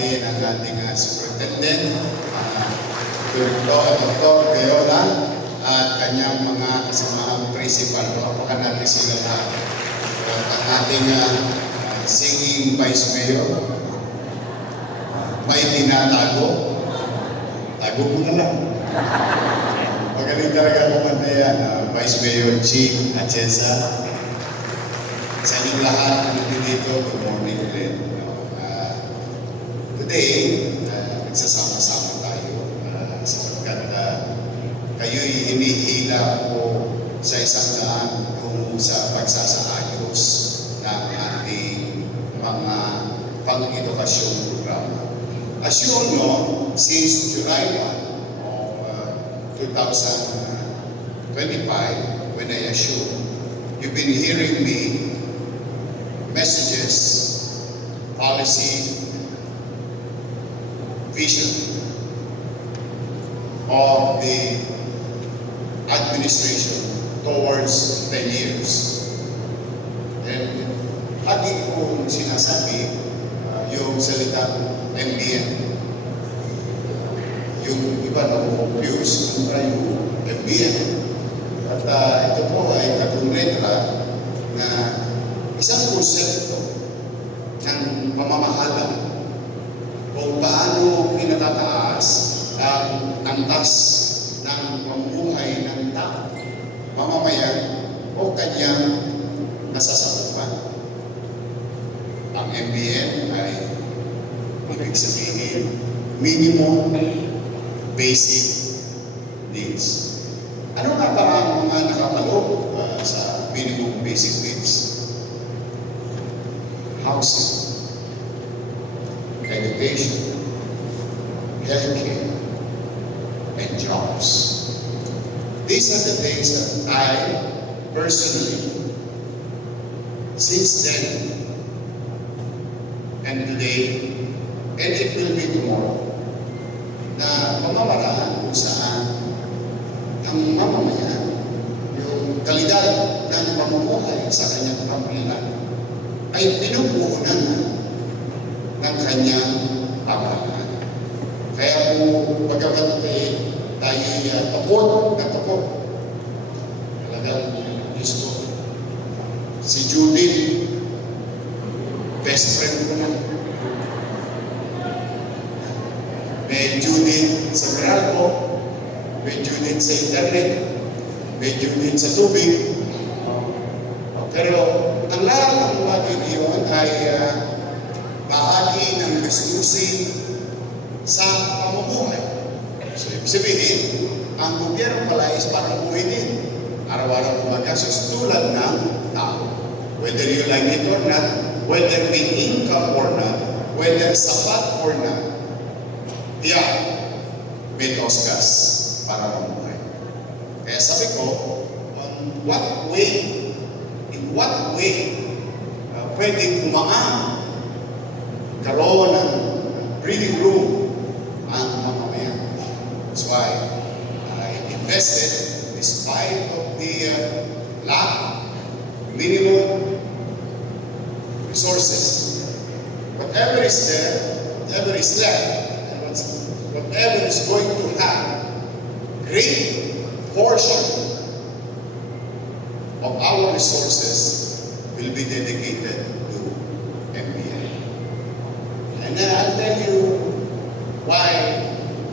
natin ang ating Superintendent, Dr. Beola, at kanyang mga kasamahang principal. Papakan natin sila lahat. At ang ating singing Vice Mayor, may tinatago. Tago mo na lang. Magaling talaga kumanta yan. Vice Mayor Chief Atienza. Sa inyong lahat na nandito, good morning ulit. Today, nagsasama-sama tayo sapagkat kayo'y hinihila ko sa isang daan kung sa pagsasaayos ng ating mga pang-edukasyon programa. As you all know, since July 1 of 2025, when I assumed, you've been hearing me messages, policy, vision of the administration towards 10 years. And lagi kong sinasabi yung salitang MBN. Yung iba na confused kung ano yung MBN. At ito po ay tatlong letra na isang konsepto ng pamamahala kung paano pinatataas ang antas ng pamumuhay ng tao, mamamayan o kanyang nasasakupan. Ang MBN ay ibig sabihin minimum basic needs. Ano nga ba ang mga nakapaloob sa minimum basic needs? Housing, education, healthcare, and jobs. These are the things that I personally, since then and today, and it will be tomorrow, na mamamaraan kung saan ang mamamayan, yung kalidad ng pamumuhay sa kanyang pamilya ay pinupuhunan ng kanyang pamahalaan. Kaya po, pagkakat tayo tapot na tapot, talagang gusto. Si Judith, best friend ko na. May Judith sa Meralco, may Judith sa internet, may Judith sa tubig. Pero ang lahat ng bagay niyon ay bahagi ng gastusin sa pamumuhay. So, ibig sabihin, ang gobyerno pala is parang buhay din. Araw-araw gumagastos tulad ng tao. Whether you like it or not, whether may income or not, whether sapat or not, may tosgas para mamuhay. Kaya sabi ko, in what way pwedeng umaang karoon ng breathing room ang mamamayan. That's why I invested, despite of the lack, minimum resources. Whatever is there, whatever is left, and whatever is going to have great portion of our resources will be dedicated to MBN. And I'll tell you why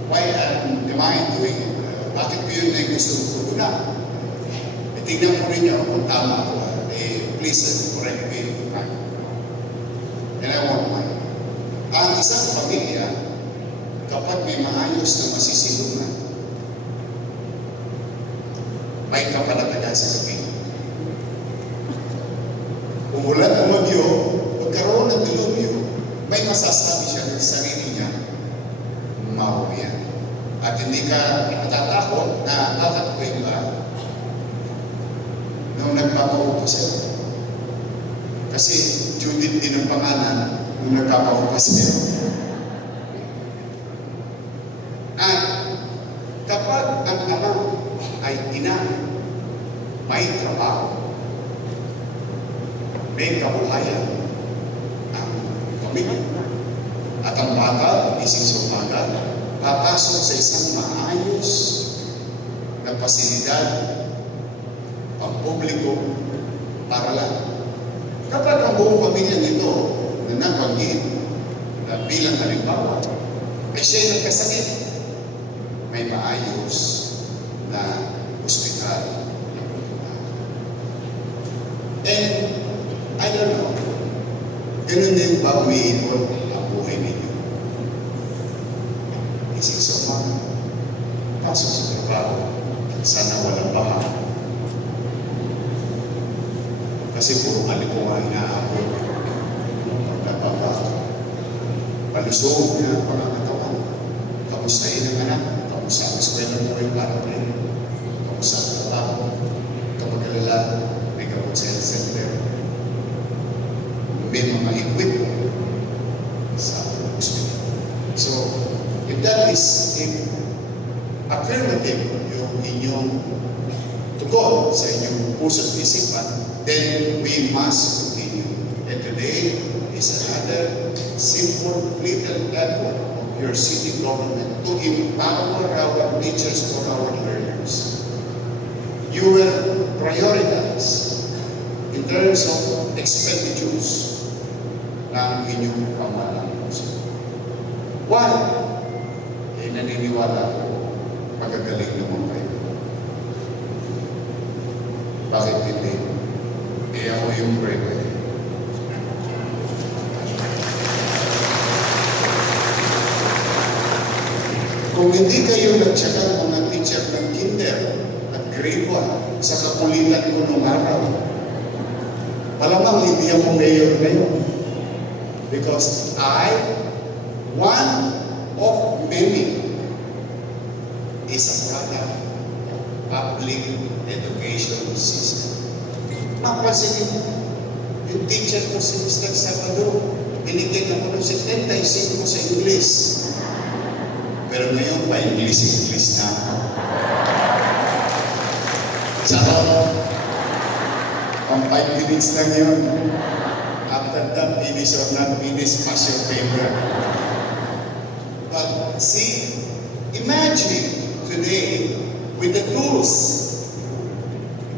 am I doing it. Bakit ko yun ay gusto ko na? Tingnan mo rin nyo kung tama ako. Please correct me if I'm. And I want mine. Ang isang pamilya, kapag may maayos na masisilungan, may kapanatagan sa gabi. Kung wala ng bagyo, magkaroon ng dilubyo, may masasabi siya ng sarili niya, mauwian. At hindi ka natatakot na nakatuwing ka nung nagpapaupo siya. Kasi Judith din ang pangalan nung nagpapaupo siya. At kapag ang ama ay ina, may trabaho, may kabuhayan ang pamilya. At At ang bata, gising sa umaga, papasok sa isang maayos na pasilidad, ang publiko, para lang. Kapag ang buong pamilya nito na nabanggit na bilang halimbawa, ay siya'y nagkasakit, may maayos na ospital na pupuntahan. And I don't know, ganun din ba umiikot ang buhay ninyo? Isig sa umaga, pasok sa trabaho, sana walang baha. Kasi puro malipungan inaabot. Pagkapag palusog na pangangatawan. Kamustahin ang anak, kamusta ang eskwela mo kayo para rin. Kamusta ang trabaho. Kapag alala, may gamot sa health center. May mga equipment sa hospital. So, if that is affirmative yung inyong tugon sa inyong puso't isipan, then we must continue. And today is another simple little effort of your city government to empower our teachers for our learners. You will prioritize in terms of expenditures ng inyong pamahalaan. Why? Naniniwala ko, pagkagaling naman kayo. Bakit hindi? Ako yung prueba. Kung hindi kayo nagtsagang mga teacher ng kinder at grade 1 sa kakulitan ko nung araw, malamang hindi ako mayor ngayon. Because I, one of many, is a product of public education system. Mapansinin mo, yung teacher ko si Mr. Salvador, binigyan ako ng 75 sa English. Pero ngayon, pa-English na. Saka, pang 5 minutes lang yun. After that, finish or not finish, pass your paper. But see, imagine today, with the tools,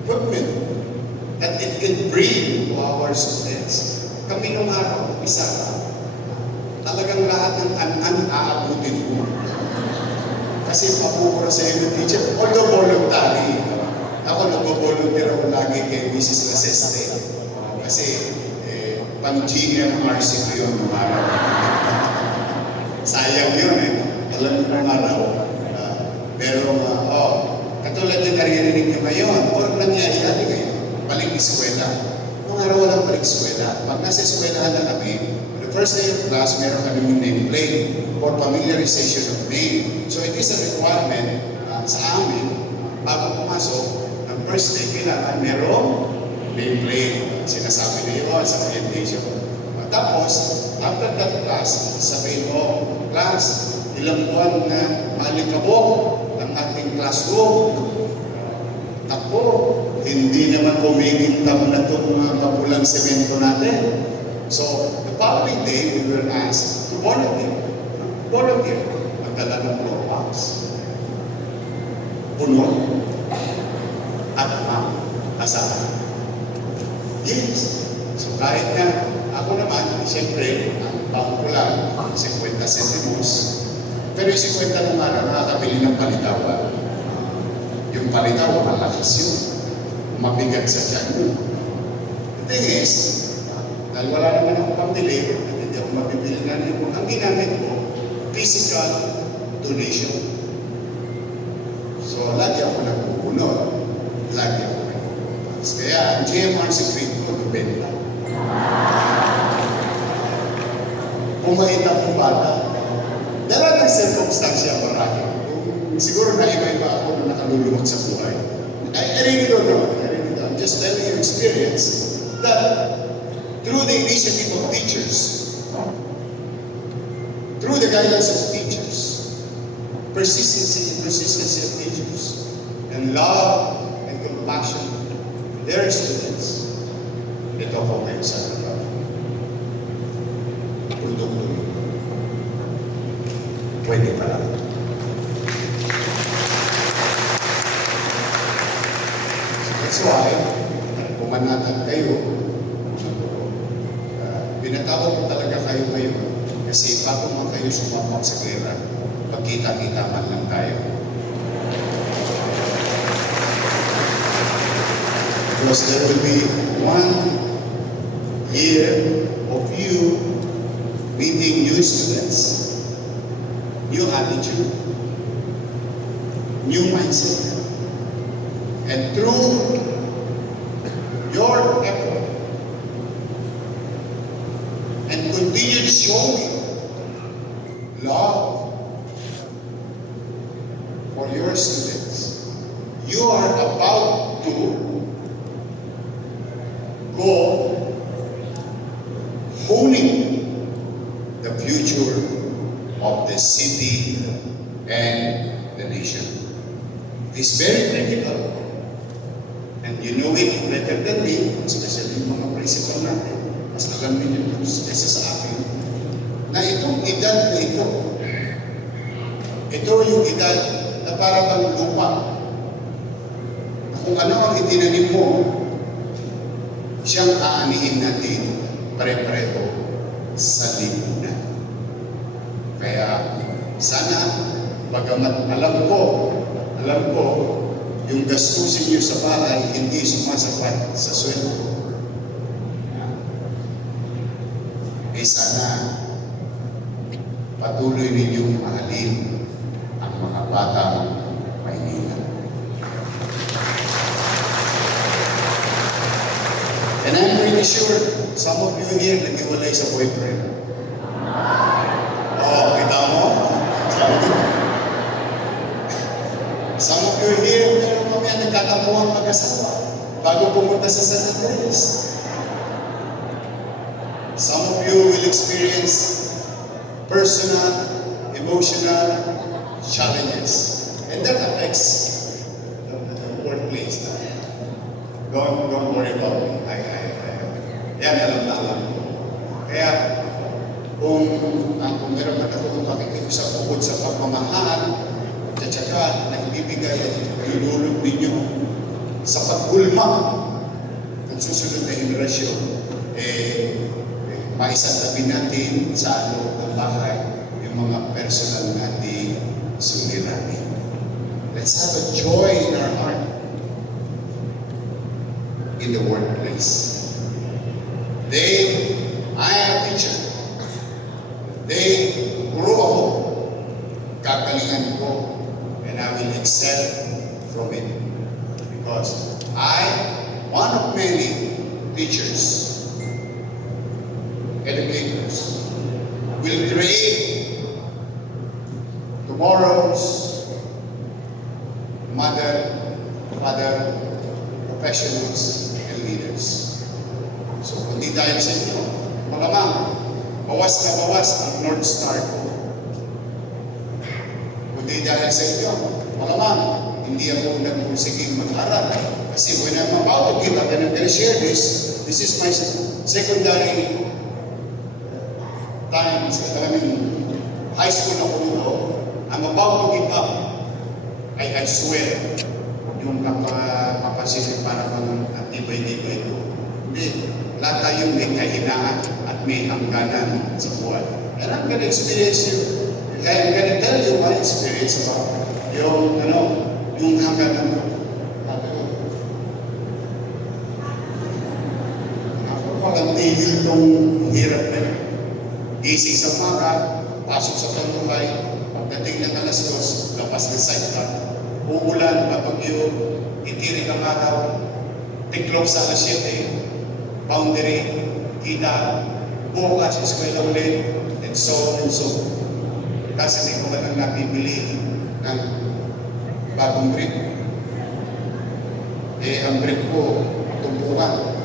equipment, that it can bring to our students. Kami nung araw, isa, talagang lahat ng an-an aabutin mo. Kasi mapupura sa iyo ng teacher, although voluntary. Ako nag-volunteer ako lagi kay Mrs. Laseste. Kasi pang-GMRC ko yun nung araw. Sayang yun alam mo nung araw. Pero, katulad yung naririnig nyo ngayon, or nangyayari ngayon, balik eskwela. Nung araw walang balik eskwela. Pag nasa eskwelahan na kami, the first day of class, meron kami yung nameplate for familiarization of name. So it is a requirement sa amin, bago pumasok, ng first day, kailangan merong nameplate. Sinasabi na yun sa orientation. Tapos, after that class, sabihin mo, class, ilang buwan na malikabok ng ating classroom. Ako, hindi naman kumikintab na itong mga kapulang semento natin. So, the following day, we were asked to volunteer. Volunteer. Magdala ng floor box. Puno. At asahan. Yes. So, kahit na ako naman, siyempre, ang baon ko lang, 50 centimos. Pero yung 50 naman, nakakabili ng palitawa. Yung palitawa, malakas yun. Mabigat sa tiyan yun. The thing is, dahil wala naman ako pambili, at hindi ako mabibili na nito, ang ginamit ko, physical donation. So, lagi ako nagpupunod. Lagi ako nagpupunod. Kaya, ang GMR secret ko, nabenta. Pumait akong bata. Dala ng circumstansya marami. Siguro na iba-iba ako na nakalulunod sa buhay. I really don't know. I'm just telling you experience that through the initiative of teachers, through the guidance of teachers, persistency of teachers, and love and compassion to their students, ito ko kayo sa trabaho. Produkto nito. pwede pala. That's why, pumanatag kayo, pinatawag ko talaga kayo ngayon kasi bago man kayo sumapap sa gera, magkita-kita man lang tayo. Because there will be 1 year of you meeting new students, new attitude, new mindset. And through your effort and continued showing love for your students, you are about to go honing the future of the city and the nation. It is very critical. And you know it better than me, especially yung mga principal natin. Mas alam niyo kaysa sa akin, na itong edad na ito yung edad na para bang lupa. Na kung ano ang itinanim mo, siyang aanihin natin pare-pareho sa lipunan. Kaya sana, bagamat alam ko, yung gastusin niyo sa bahay hindi sumasapat sa sweldo. Eh sana patuloy ninyong mahalin ang mga batang Maynila. And I'm pretty sure some of you here nag-iwalay sa boyfriend. Oh, kita mo? Some of you here, meron mamaya nagkakamuhang mag-asawa bago pumunta sa San Andres. Some of you will experience personal, emotional challenges. And that affects the workplace. Don't worry about me. Yan, alam na alam ko. Kaya, kung meron man ako pakikiusap bukod sa pagmamahal, tsaka na ibibigay at ilulog ninyo sa paghulma ng susunod na henerasyon, maisasabi natin sa loob ng bahay yung mga personal nating suliranin. Let's have a joy in our heart in the workplace. I am a teacher. They grow ako. Kagalingan ko. And I will excel from it. Because one of many teachers, educators, will create tomorrow's mother, father, professionals, and leaders. So, kundi dahil sa inyo, malamang, bawas na bawas ang North Star ko. Kundi dahil sa inyo, malamang, hindi ako nagpusiging mag-aral. Kasi when I'm about to give up, and I'm going to share this is my secondary time, high school ako nito, I'm about to give up. I swear, yung kapasitin para kung tibay-tibay ko. Hindi, lahat tayo may kahinaan at may hangganan sa buhay. And I'm going to experience you. I'm going to tell you my experience about yung hangganan ko. Walang tigil itong hirap na yun. Gising sa umaga, pasok sa pambuhay, pagdating ng alas 2, labas ng sidecar. Uulan, babagyo, itirik ang araw, tiklop sa alas 7, boundary, kita, bukas, eskwela ulit, and so on and so on. Kasi hindi ko ba nang napibili ng bagong brief. Ang brief ko, tumpukan.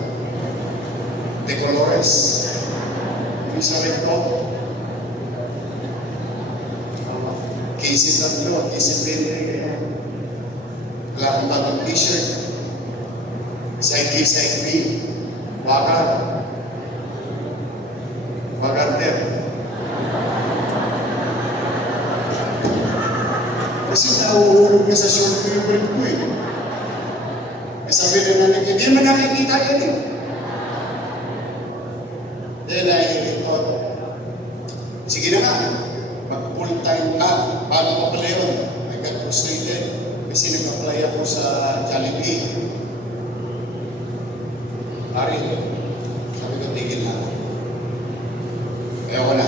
De Colores, Isa Recto, 15 tatlo, 15 wala akong bagong t-shirt. Side A, side B, Wagarte. Kasi nahuhulog na sa short ko yung brief ko eh. Sabi na nanay, hindi naman nakikita yan eh. Then I thought, sige na nga, mag-full time ka. Paano pa pala yun? I got frustrated. Kasi nag-apply ako sa Jollibee. Pare, sabi ko, tigil na ako. Ayoko na.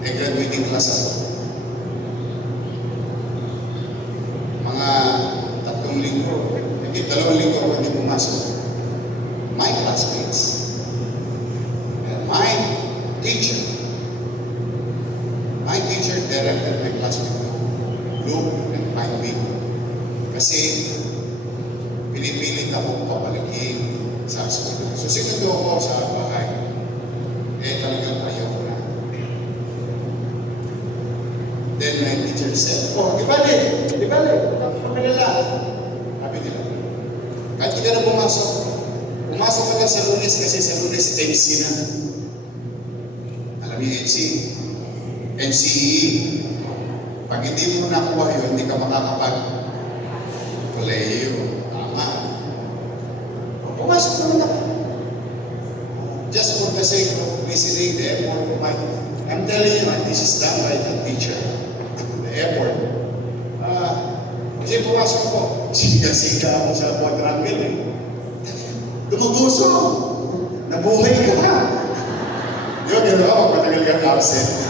May graduating class ako. Mga 3 linggo, hindi 2 linggo ako hindi pumasok. My classmates and my teacher directed my classmate to look and find me. Kasi pinipilit ako papalikin sa school. So sinundo ako sa bahay. Talagang ayaw ko na. Then my teacher said, oh, di bale, kapilala. Sabi nila, kahit hindi ka na pumasok ka na sa Lunes kasi sa Lunes MC na. Alam niyo MC? NCE. Pag hindi mo nakuha yun, hindi ka makakapag-koleyo. Tama. Pumasok naman ako. Just for the sake of visiting the airport of my... I'm telling you, this is done by the teacher. The airport. Kasi pumasok ko. Siga-siga ako sa quadrangle eh. Dumuguso. Nabuhay ka na. Yun, gano'n ako, matagal kang absent.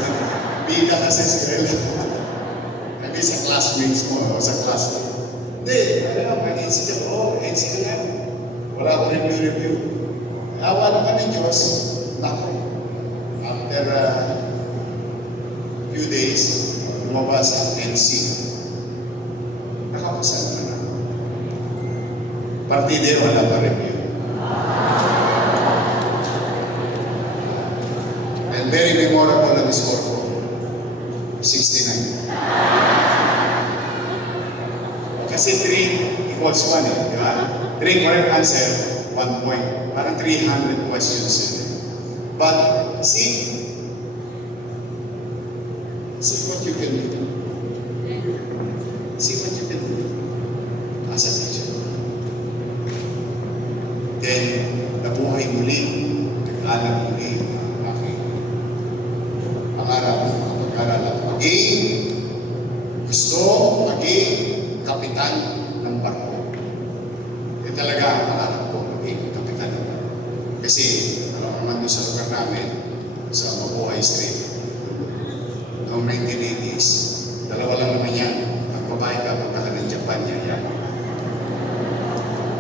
Bida ka sa eskwela. Sabi sa classmates mo o sa class mo. Hindi, alam, may NC ka. NC ka na. Wala akong review. Awa naman ng Diyos. Ako. After few days, lumabas ang NC. Nakapasal na. Partide, wala pa review. And very memorable ang score ko. 69. Kasi 3 equals 1 eh, di ba? 3 correct answer, 1 point. Parang 300 questions yun. But, see what you can do. See what you can do as a teacher. Then, nabuhay muli, nag-alam muli ang aking pangarap, pag-aral at maging gusto maging kapitan ng barko. Yan talaga ang pangarap ko, maging kapitan ng barko. Kasi, alam naman doon sa lugar namin, sa Mabuhay Street, noong 1980s, dalawa lang naman yan. Magbabae ka, punta ka ng Japan, yan.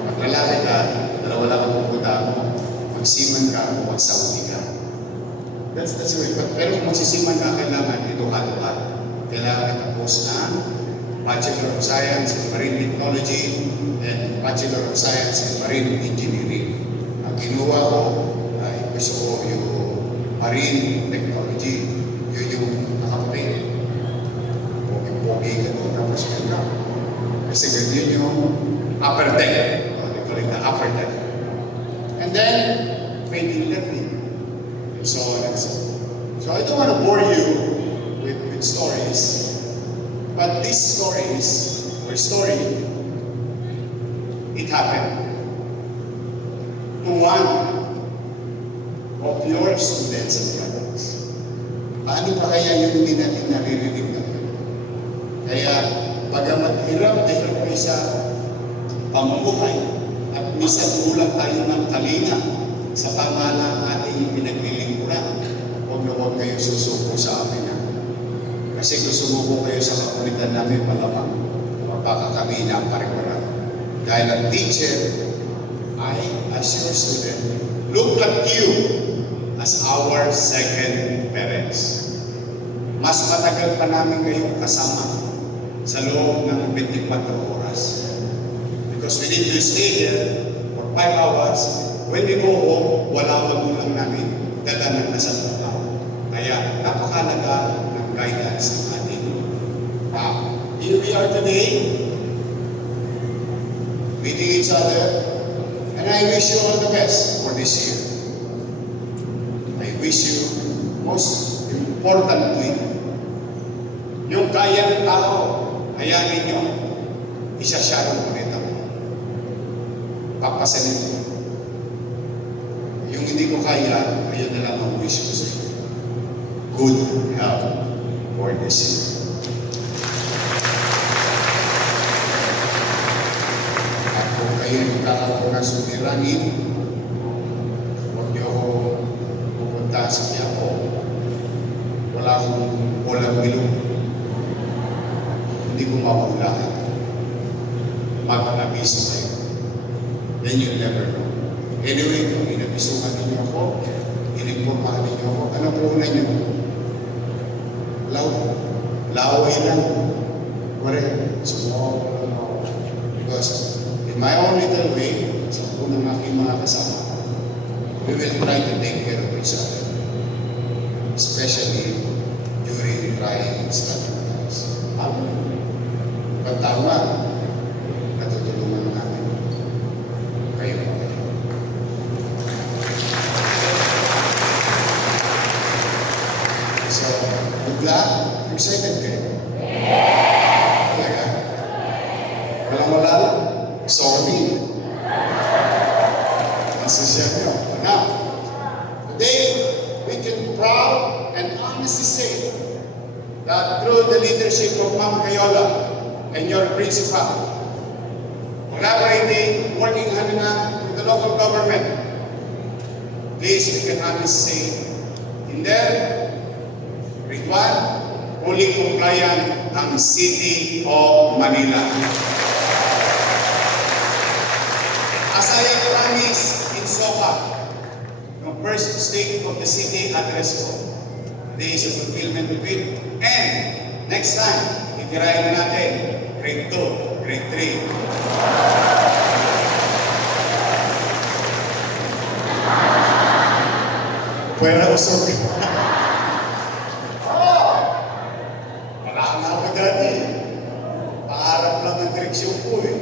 Maglalaki ka, dalawa lang ang pupunta mo. Magsiman ka, o mag-Saudi ka. That's the way. Pero kung magsisiman ka, kailangan edukado ka. Kailangan tapos na Bachelor of Science in Marine Technology and Bachelor of Science in Marine Engineering. Ang kinuha ko ay gusto ko yung Marine Technology. Yun yung nakapatid. Pogi-pogi ka doon, tapos yun ka. Kasi yun yung upper deck. They call it the upper deck. And then, painting learning. And so on and so on. So I don't want to bore you with stories. But these stories, or story, it happened to one of your students and brothers. Paano pa kaya yung hindi natin naririnig natin? Kaya, bagamat hirap na hirap kayo sa pamumuhay, at minsan kulang tayo ng kalinga sa pamahalaan ating pinaglilingkuran, huwag na huwag kayo susuko sa amin. Kasi kung sumuko kayo sa kapulitan namin, malamang baka kami na pariwaran. Dahil ang teacher, I, as your student, look at you as our second parents. Mas matagal pa namin kayong kasama sa loob ng 24 oras. Because we need to stay there for 5 hours. When we go home, wala magulang namin. Dala ng nasa trabaho. Kaya napakalaga ng guidance ng ating here we are today, meeting each other, and I wish you all the best for this year. I wish you, most importantly, Yung kaya ng tao, hayaan ninyo, isa-shadow ulit ako. Papasanin ko. Yung hindi ko kaya, ayun na lang ang wish ko sa inyo. Good health for this year. At kung kayo magkakaroon ng suliranin, huwag niyo ako pupunta sa Quiapo. Wala akong walang bilog. Hindi ko mawala. Mag-abiso kayo. Then you'll never know. Anyway, kung inabisuhan ninyo ako, inimpormahan ninyo ako, ano po una nyo? Laway lang. Correct. Sumuha ko lang ako. Because in my own little way, sa unang aking mga kasama, we will try to take care of each other. Especially during trying and studying times. Pag tama, natutulungan natin. Kayo po kayo. So, good luck. Excited kayo? Talaga? Walang-wala lang. Sorry. Masasya nyo. Now, today, we can proud and honestly say that through the leadership of Ma'am Cayola and your principal, collaborating, working hand in hand with the local government, please, we can honestly say, in there, Ridwan, fully compliant ang City of Manila. As I have promised in SOCA, yung first state of the city address ko, there is a fulfillment of it. And next time, itirahin na natin, grade 2, grade 3. Puwera usok. Wala nga ako dati. Pangarap lang ang direksyon ko eh.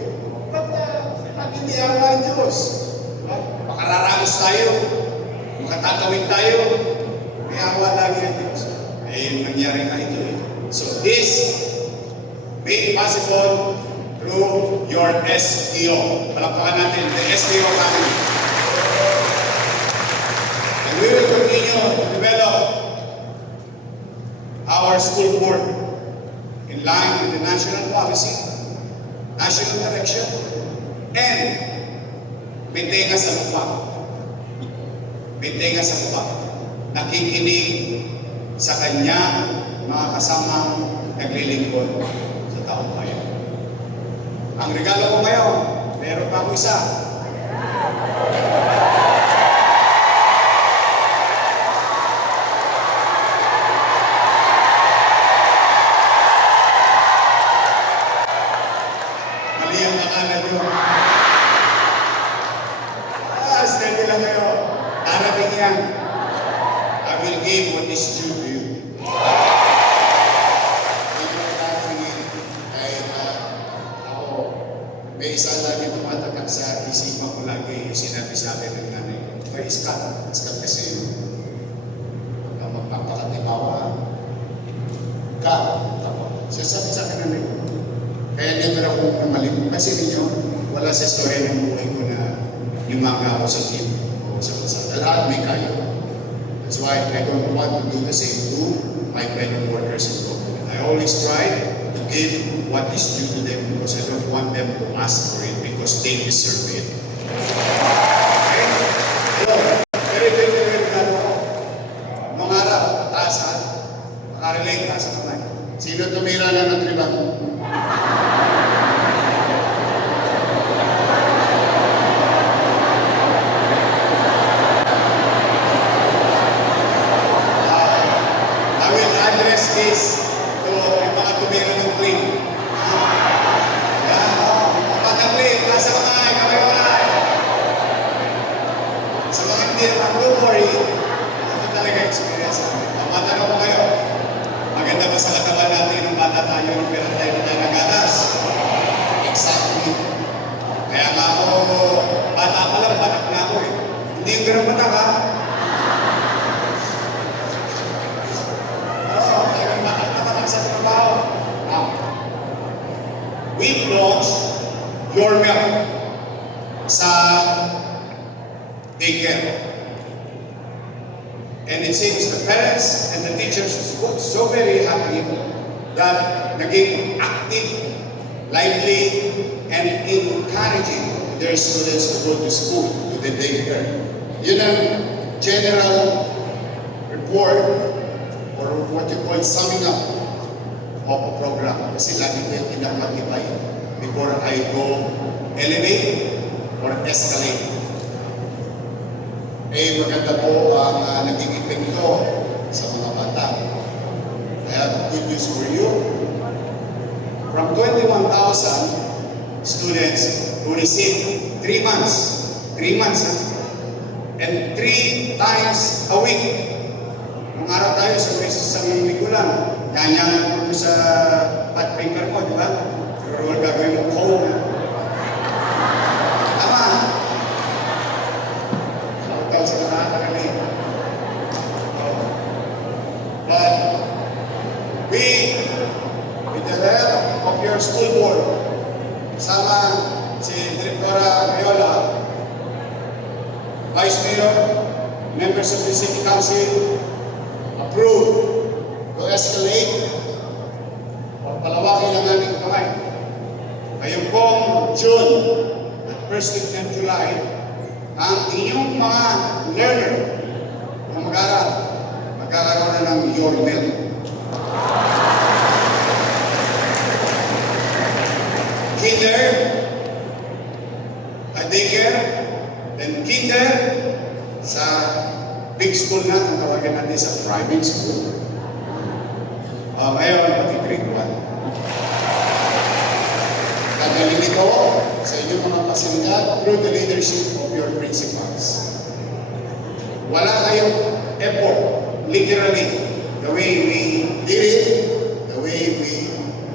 Ba't hindi ang Diyos? Makararamos tayo. Makatatawid tayo. May awa lang ang Diyos. Eh, yung nangyari na ito eh. So this made possible through your STO. Palakpakan natin, the STO family. And we will continue to develop our school board in line with the national policy, national direction, and may tenga sa lupa. May tenga sa lupa. Nakikinig sa kanya mga kasamang naglilingkod sa taong bayan. Ang regalo ko ngayon, meron pa ako isa. Mali ang akala nyo. Steady lang kayo. Darating yan. I will give what is due to you. May isa lagi tumatakak sa isipan ko lagi, sinabi sa akin ng nanay ko, may iskat kasi yun. Huwag kang magpapakatimawa. Siya sabi sa akin nanay ko. Kaya never ako namalimut. Kasi ninyo, wala sa story ng buhay ko na lumanga ako sa team o sa kasal. Lahat may kaya. That's why I don't want to do the same to my fellow workers in government. I always try to give what is due to them because I don't want them to ask for it because they deserve it. Okay? So, very gano ko. Mga araw, pataas ha? Makarelate ka sa kamay. Sino tumira lang ng tribang? I will address this to yung mga tumira ng tree. Yan, mga tree, nasa kamay. Sa mga hindi naman, don't worry. Ito talaga experience namin. Matanong ko kayo, maganda ba sa katawan natin nung bata tayo, nung pera tayo na tayo naganas? Exactly. Kaya nga ako, bata pa lang, batak na ako eh. Hindi yung ganun batak ha. Oo, talagang batak na batak sa trabaho. daycare. And it seems the parents and the teachers were so very happy that naging active, lively, and encouraging their students to go to school, to the daycare. Yun ang general report or what you call summing up of a program. Kasi lagi ko yung pinag-magnify before I go elevate or escalate. Eh, maganda po ang naging epekto sa mga bata. I have good news for you. From 21,000 students who received 3 months, and 3 times a week. Nung araw tayo sa isang linggo lang, yan sa pad paper mo, di ba? Pero gagawin mo cone. Tama. Sa nakakagaling. But with the help of your school board, sama si Direktora Mayola, Vice Mayor, members of the City Council, approved to escalate o palawakin ang aming kamay. Ngayon pong June at first week ng July, ang inyong mga learner na mag-aaral, magkakaroon na ng your milk. Kinder, daycare, then kinder sa big school na, kung tawagin natin sa private school. Ngayon, pati grade 1. Gagaling ito sa inyong mga pasilidad through the leadership of your principals. Wala kayong effort, literally, the way we did it, the way we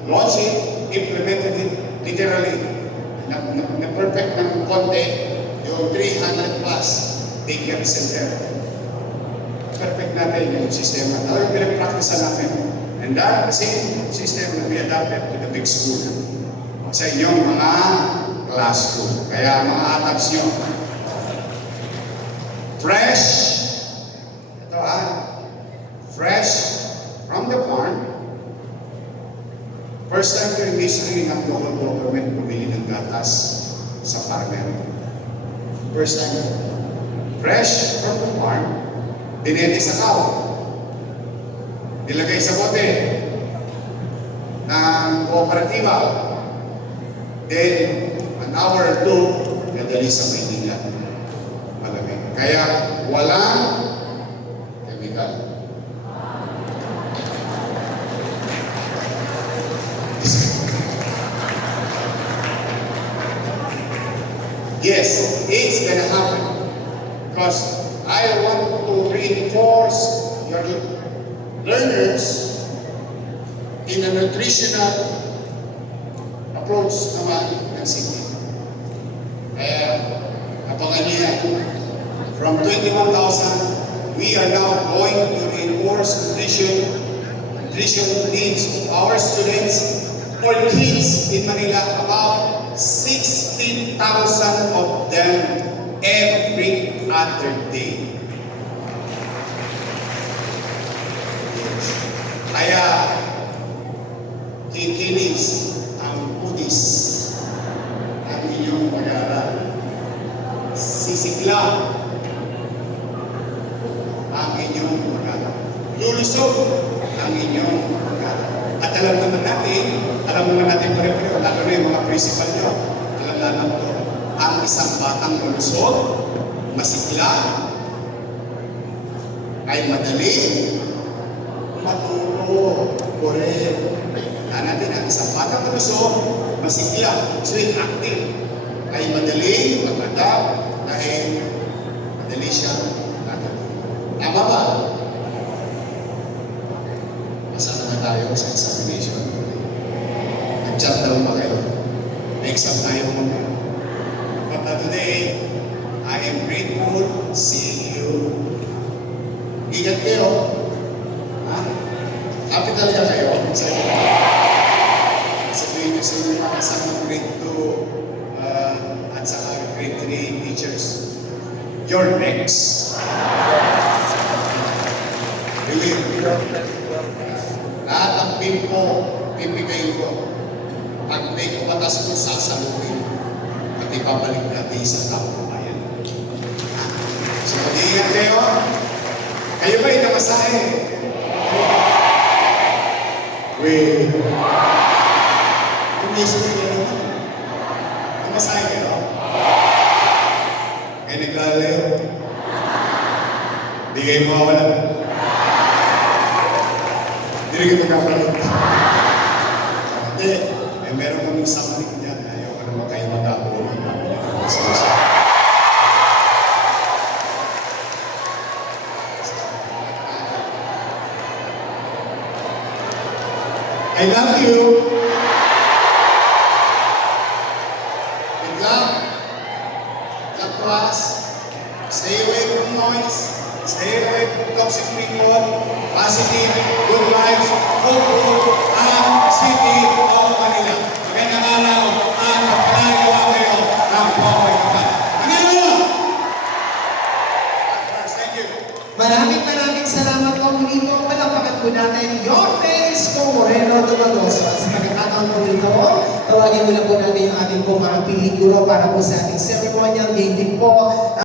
launched it, implemented it, literally, na-perfect ng konti, yung 300 plus daycare center. Perfect natin yung sistema. Talagang pinag-practice natin. And that, the same system will be adapted to the big school. Sa inyong mga classroom. Kaya mga atabs nyo. Fresh, ito fresh from the farm. First time ko yung history ng local government pumili ng gatas sa farmer. First time. Fresh from the farm, dinete sa cow. Nilagay sa bote ng kooperatiba. Then, an hour or two, nadali sa Maynila. Malamig. Kaya, walang chemical. Yes, it's gonna happen. Because I want to reinforce your learners in a nutritional approach naman ng city. Kaya, abangan niyo yan. From 21,000, we are now going to reinforce nutrition needs of our students or kids in Manila, about 16,000 of them every other day. Kaya, kikinis ang pudis ang inyong pag-aaral. Sisigla ang inyong pag-aaral. Lulusog ang inyong pag-aaral. At alam naman natin pare-pareho, lalo na yung mga principal nyo, alam mo to, ang isang batang lulusog, masigla, ay madali, matulog, correct. Natin ang isang batang lulusog, masigla, sweet active, ay madali, mag-adapt, dahil madali siya natulog. Tama ba? Masama na tayo sa examination. Nag-chat daw ba kayo? May exam tayo mamaya. But today, I am grateful seeing you. Ingat kayo. Happy talaga kayo. Sabihin nyo sa inyo mga kasama grade 2 at saka grade 3 teachers. you're next. Believe me. Lahat ng pimpo, pipigay ko. Pag may kumatas ko, sasaluhin. At ipabalik natin sa taong bayan. So, mag-iingat kayo. Kayo ba yung namasahe? Wait. Yung mismo nyo naman. Namasahe kayo? Kaya naglaleo. Hindi kayo mawawala. Hindi rin kayo magkakalit. Hindi. Eh, meron kaming summit niyan. Ayaw ko naman kayo magkakalit. I love you. Good luck. God bless. Stay away from noise. Stay away from toxic people. Positive, good vibes, hopeful, ang City of Manila. Magandang araw at magpalagawa kayo ng buhay kapal. Panginoon! Thank you. Maraming salamat po muli po. Palakpakan po natin your face po Moreno Dumagoso. Sa pagkakataon po dito, tawagin muna po natin yung ating pong mga piliguro para po sa ating ceremonial game din po.